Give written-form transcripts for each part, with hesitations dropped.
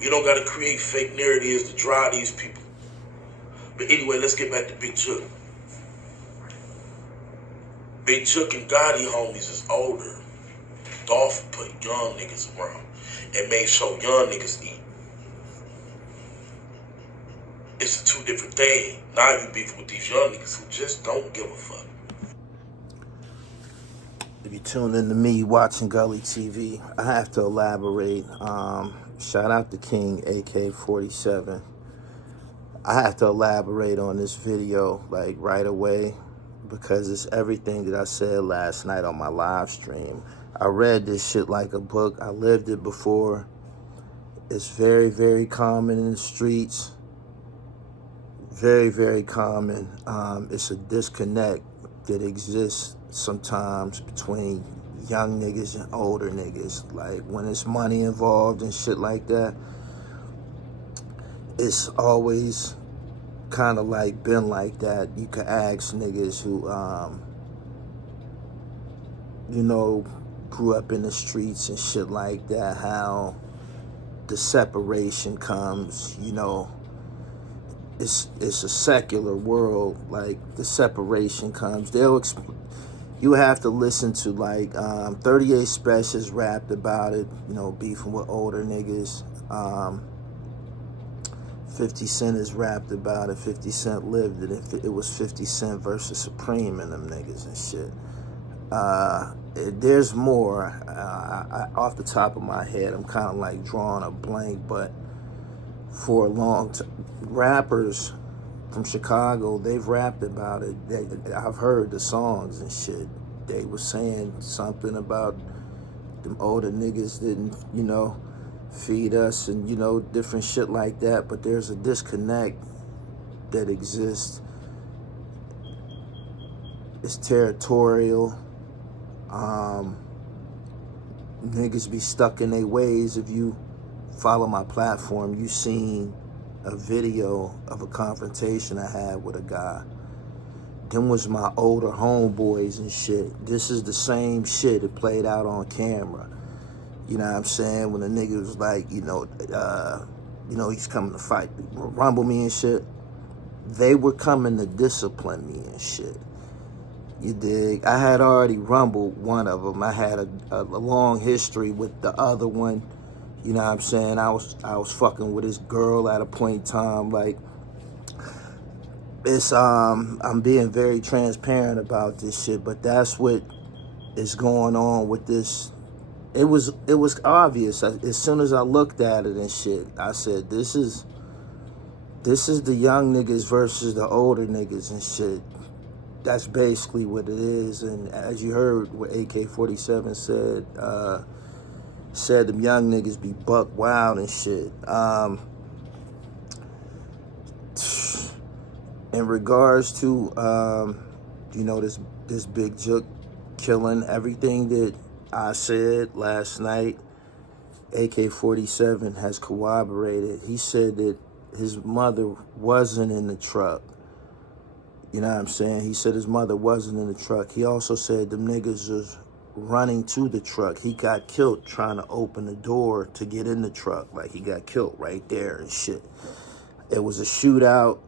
We don't got to create fake narratives to drive these people. But anyway, let's get back to Big Chuck. Big Chuck and Gotti homies is older. Dolphin put young niggas around and made sure young niggas eat. It's a two different thing. Now you beefing with these young niggas who just don't give a fuck. If you tune in to me watching Gully TV, I have to elaborate. Shout out to King AK-47. I have to elaborate on this video like right away because it's everything that I said last night on my live stream. I read this shit like a book. I lived it before. It's very, very common in the streets. Very, very common. It's a disconnect that exists sometimes between young niggas and older niggas. Like when it's money involved and shit like that, it's always kind of like been like that. You could ask niggas who, you know, grew up in the streets and shit like that, how the separation comes, you know. It's a secular world, like the separation comes. You have to listen to like 38 Specials rapped about it, you know, beefing with older niggas. 50 Cent has rapped about it. 50 Cent lived it. If it was 50 Cent versus Supreme and them niggas and shit. There's more. Off the top of my head, I'm kind of like drawing a blank, but for a long time, rappers from Chicago, they've rapped about it. I've heard the songs and shit. They were saying something about them older niggas didn't, you know, feed us and, you know, different shit like that. But there's a disconnect that exists. It's territorial. Niggas be stuck in their ways. If you follow my platform, you seen a video of a confrontation I had with a guy. Them was my older homeboys and shit. This is the same shit that played out on camera. You know what I'm saying? When the nigga was like, you know, he's coming to fight, rumble me and shit. They were coming to discipline me and shit. You dig? I had already rumbled one of them. I had a long history with the other one. You know what I'm saying? I was fucking with this girl at a point in time. Like, it's I'm being very transparent about this shit, but that's what is going on with this. It was obvious as soon as I looked at it and shit. I said, this is the young niggas versus the older niggas and shit. That's basically what it is. And as you heard what AK-47 said them young niggas be buck wild and shit. In regards to, you know, this Big Chuck killing, everything that I said last night, AK-47 has corroborated. He said that his mother wasn't in the truck. You know what I'm saying? He said his mother wasn't in the truck. He also said them niggas was running to the truck. He got killed trying to open the door to get in the truck. Like, he got killed right there and shit. It was a shootout.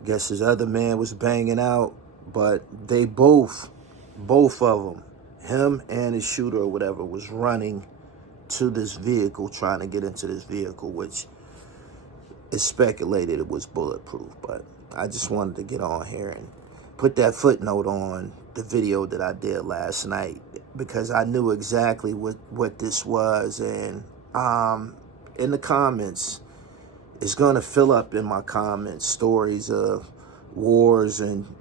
I guess his other man was banging out. But they both of them, him and his shooter or whatever, was running to this vehicle, trying to get into this vehicle, which is speculated it was bulletproof. But I just wanted to get on here and put that footnote on the video that I did last night because I knew exactly what this was. And in the comments, it's going to fill up in my comments stories of wars and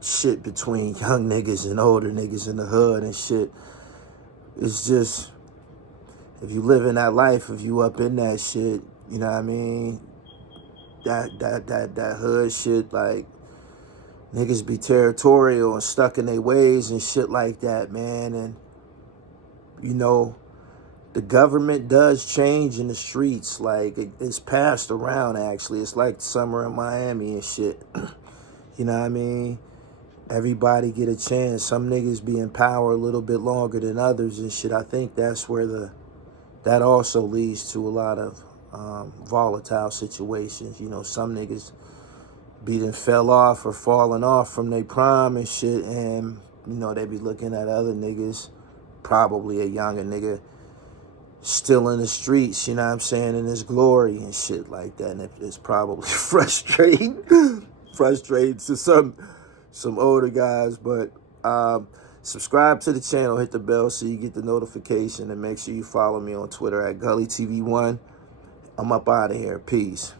shit between young niggas and older niggas in the hood and shit. It's just, if you live in that life, if you up in that shit, you know what I mean? That hood shit, like, niggas be territorial and stuck in their ways and shit like that, man. And, you know, the government does change in the streets. Like, it's passed around, actually. It's like summer in Miami and shit. You know what I mean? Everybody get a chance. Some niggas be in power a little bit longer than others and shit. I think that's where that also leads to a lot of volatile situations. You know, some niggas fell off or falling off from their prime and shit, and, you know, they be looking at other niggas, probably a younger nigga, still in the streets, you know what I'm saying, in his glory and shit like that. And it's probably frustrating to some older guys. But subscribe to the channel, hit the bell so you get the notification, and make sure you follow me on Twitter at GullyTV1. I'm up out of here. Peace.